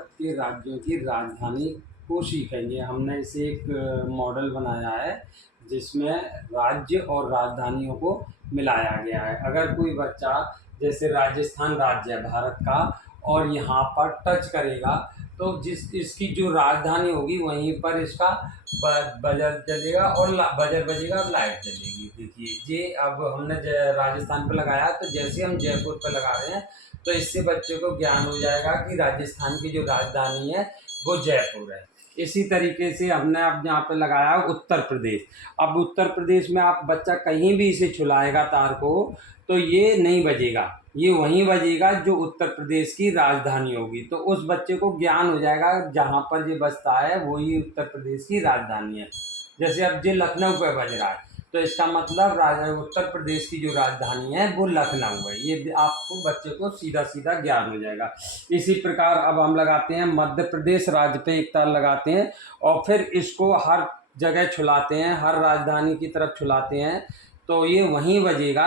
भारत के राज्यों की राजधानी को सीखेंगे। हमने इसे एक मॉडल बनाया है जिसमें राज्य और राजधानियों को मिलाया गया है। अगर कोई बच्चा जैसे राजस्थान राज्य है भारत का और यहाँ पर टच करेगा तो जिस इसकी जो राजधानी होगी वहीं पर इसका बजर चलेगा और बजर बजेगा और लाइट जलेगी। देखिए ये अब हमने राजस्थान पे लगाया, तो जैसे हम जयपुर पे लगा रहे हैं तो इससे बच्चे को ज्ञान हो जाएगा कि राजस्थान की जो राजधानी है वो जयपुर है। इसी तरीके से हमने अब यहाँ पे लगाया उत्तर प्रदेश। अब उत्तर प्रदेश में आप बच्चा कहीं भी इसे छुलाएगा तार को तो ये नहीं बजेगा, ये वहीं बजेगा जो उत्तर प्रदेश की राजधानी होगी। तो उस बच्चे को ज्ञान हो जाएगा जहाँ पर ये बसता है वही उत्तर प्रदेश की राजधानी है। जैसे अब ये लखनऊ पे बज रहा है तो इसका मतलब उत्तर प्रदेश की जो राजधानी है वो लखनऊ है। ये आपको बच्चे को सीधा सीधा ज्ञान हो जाएगा। इसी प्रकार अब हम लगाते हैं मध्य प्रदेश राज्य पे एक तार लगाते हैं और फिर इसको हर जगह छुलाते हैं, हर राजधानी की तरफ छुलाते हैं तो ये वहीं बजेगा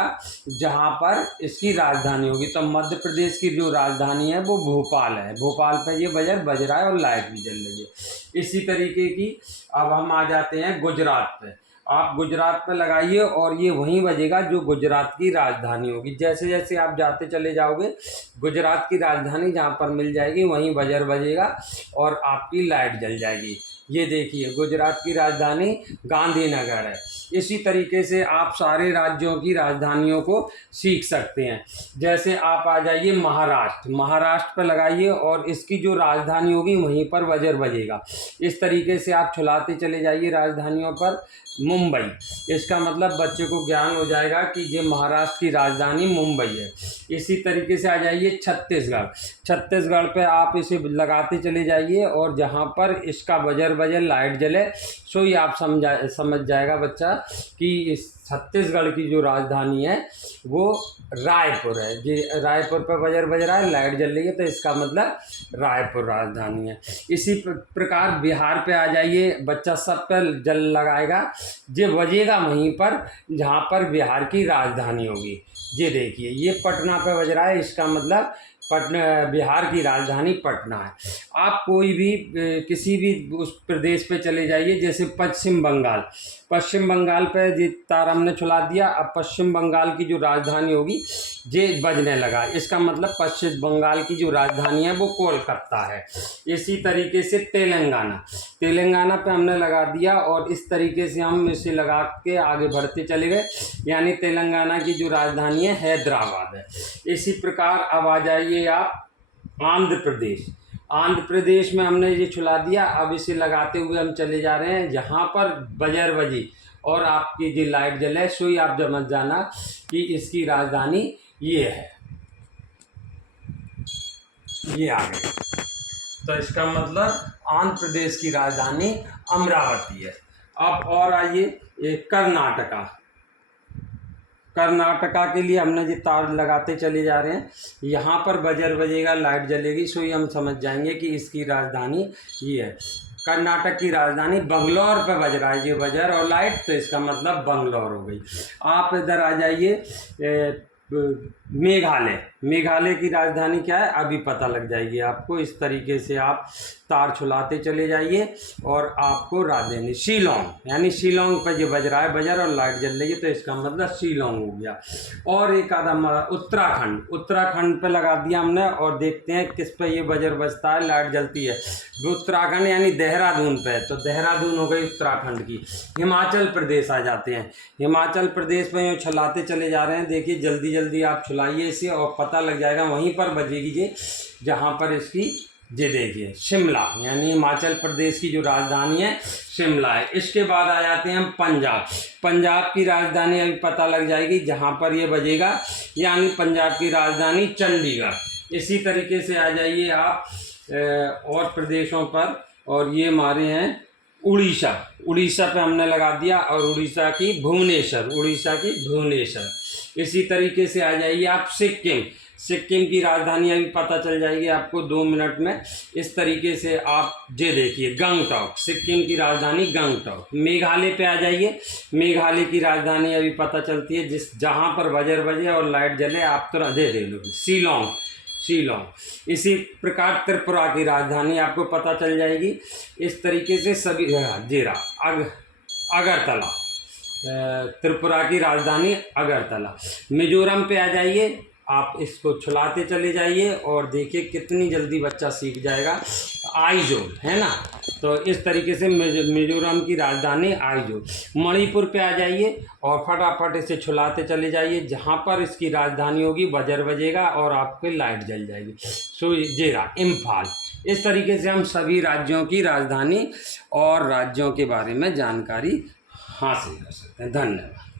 जहाँ पर इसकी राजधानी होगी। तो मध्य प्रदेश की जो राजधानी है वो भोपाल है, भोपाल पे ये बजर बज रहा है और लाइट भी जल रही है। इसी तरीके की अब हम आ जाते हैं गुजरात पे। आप गुजरात पे लगाइए और ये वहीं बजेगा जो गुजरात की राजधानी होगी। जैसे जैसे आप जाते चले जाओगे गुजरात की राजधानी जहाँ पर मिल जाएगी वहीं बजर बजेगा और आपकी लाइट जल जाएगी। ये देखिए गुजरात की राजधानी गांधीनगर है। इसी तरीके से आप सारे राज्यों की राजधानियों को सीख सकते हैं। जैसे आप आ जाइए महाराष्ट्र, महाराष्ट्र पर लगाइए और इसकी जो राजधानी होगी वहीं पर बजर बजेगा। इस तरीके से आप छुलाते चले जाइए राजधानियों पर। मुंबई, इसका मतलब बच्चे को ज्ञान हो जाएगा कि ये महाराष्ट्र की राजधानी मुंबई है। इसी तरीके से आ जाइए छत्तीसगढ़, छत्तीसगढ़ पे आप इसे लगाते चले जाइए और जहाँ पर इसका बजर बजे लाइट जले सो ही आप समझ जाएगा बच्चा कि इस छत्तीसगढ़ की जो राजधानी है वो रायपुर है। ये रायपुर पर बजर बज रहा है, लाइट जल रही है तो इसका मतलब रायपुर राजधानी है। इसी प्रकार बिहार पे आ जाइए, बच्चा सब पर जल लगाएगा, ये बजेगा वहीं पर जहाँ पर बिहार की राजधानी होगी। ये देखिए ये पटना पे बज रहा है, इसका मतलब पटना बिहार की राजधानी पटना है। आप कोई भी किसी भी उस प्रदेश पे चले जाइए, जैसे पश्चिम बंगाल, पश्चिम बंगाल पे ये तार हमने छुला दिया। अब पश्चिम बंगाल की जो राजधानी होगी ये बजने लगा, इसका मतलब पश्चिम बंगाल की जो राजधानी है वो कोलकाता है। इसी तरीके से तेलंगाना, तेलंगाना पे हमने लगा दिया और इस तरीके से हम इसे लगा के आगे बढ़ते चले गए, यानी तेलंगाना की जो राजधानी है हैदराबाद है। इसी प्रकार अब आ जाइए आप आंध्र प्रदेश, आंध्र प्रदेश में हमने ये छुला दिया। अब इसे लगाते हुए हम चले जा रहे हैं जहाँ पर बजर बजी और आपकी जो लाइट जले सो ही आप समझ जाना कि इसकी राजधानी ये है, ये आ गई। तो इसका मतलब आंध्र प्रदेश की राजधानी अमरावती है। अब और आइए कर्नाटका, कर्नाटका के लिए हमने जो तार लगाते चले जा रहे हैं, यहाँ पर बजर बजेगा लाइट जलेगी सो ही हम समझ जाएंगे कि इसकी राजधानी ये है। कर्नाटक की राजधानी बंगलौर पे बज रहा है ये बजर और लाइट, तो इसका मतलब बंगलौर हो गई। आप इधर आ जाइए मेघालय, मेघालय की राजधानी क्या है अभी पता लग जाएगी आपको। इस तरीके से आप तार छुलाते चले जाइए और आपको राजधानी शिलोंग, यानी शिलोंग पर जो बज रहा है बजर और लाइट जल रही है तो इसका मतलब शिलोंग हो गया। और एक आधा उत्तराखंड, उत्तराखंड पे लगा दिया हमने और देखते हैं किस पे ये बजर बजता है लाइट जलती है। उत्तराखंड यानी देहरादून पे, तो देहरादून हो गई उत्तराखंड की। हिमाचल प्रदेश आ जाते हैं, हिमाचल प्रदेश में यूँ छुलाते चले जा रहे हैं। देखिए जल्दी जल्दी आप छुलाइए इसे और पता लग जाएगा वहीं पर बजेगी ये जहाँ पर इसकी, ये देखिए शिमला, यानी हिमाचल प्रदेश की जो राजधानी है शिमला है। इसके बाद आ जाते हैं हम पंजाब, पंजाब की राजधानी अभी पता लग जाएगी जहाँ पर ये बजेगा, यानी पंजाब की राजधानी चंडीगढ़। इसी तरीके से आ जाइए आप और प्रदेशों पर, और ये हमारे हैं उड़ीसा, उड़ीसा पे हमने लगा दिया और उड़ीसा की भुवनेश्वर, उड़ीसा की भुवनेश्वर। इसी तरीके से आ जाइए आप सिक्किम, सिक्किम की राजधानी अभी पता चल जाएगी आपको 2 मिनट में। इस तरीके से आप ये देखिए गंगटोक, सिक्किम की राजधानी गंगटोक। मेघालय पे आ जाइए, मेघालय की राजधानी अभी पता चलती है जहाँ पर बजर बजे और लाइट जले आप तुरंत दे लो। शिलोंग, शिलोंग। इसी प्रकार त्रिपुरा की राजधानी आपको पता चल जाएगी। इस तरीके से सभी जीरा अगरतला, त्रिपुरा की राजधानी अगरतला। मिजोरम पे आ जाइए, आप इसको छुलाते चले जाइए और देखिए कितनी जल्दी बच्चा सीख जाएगा। आइजोल है ना, तो इस तरीके से मिजोरम की राजधानी आइजोल। मणिपुर पे आ जाइए और फटाफट इसे छुलाते चले जाइए, जहाँ पर इसकी राजधानी होगी बजर बजेगा और आपकी लाइट जल जाएगी। सो जेरा इम्फाल। इस तरीके से हम सभी राज्यों की राजधानी और राज्यों के बारे में जानकारी हासिल कर सकते हैं। धन्यवाद।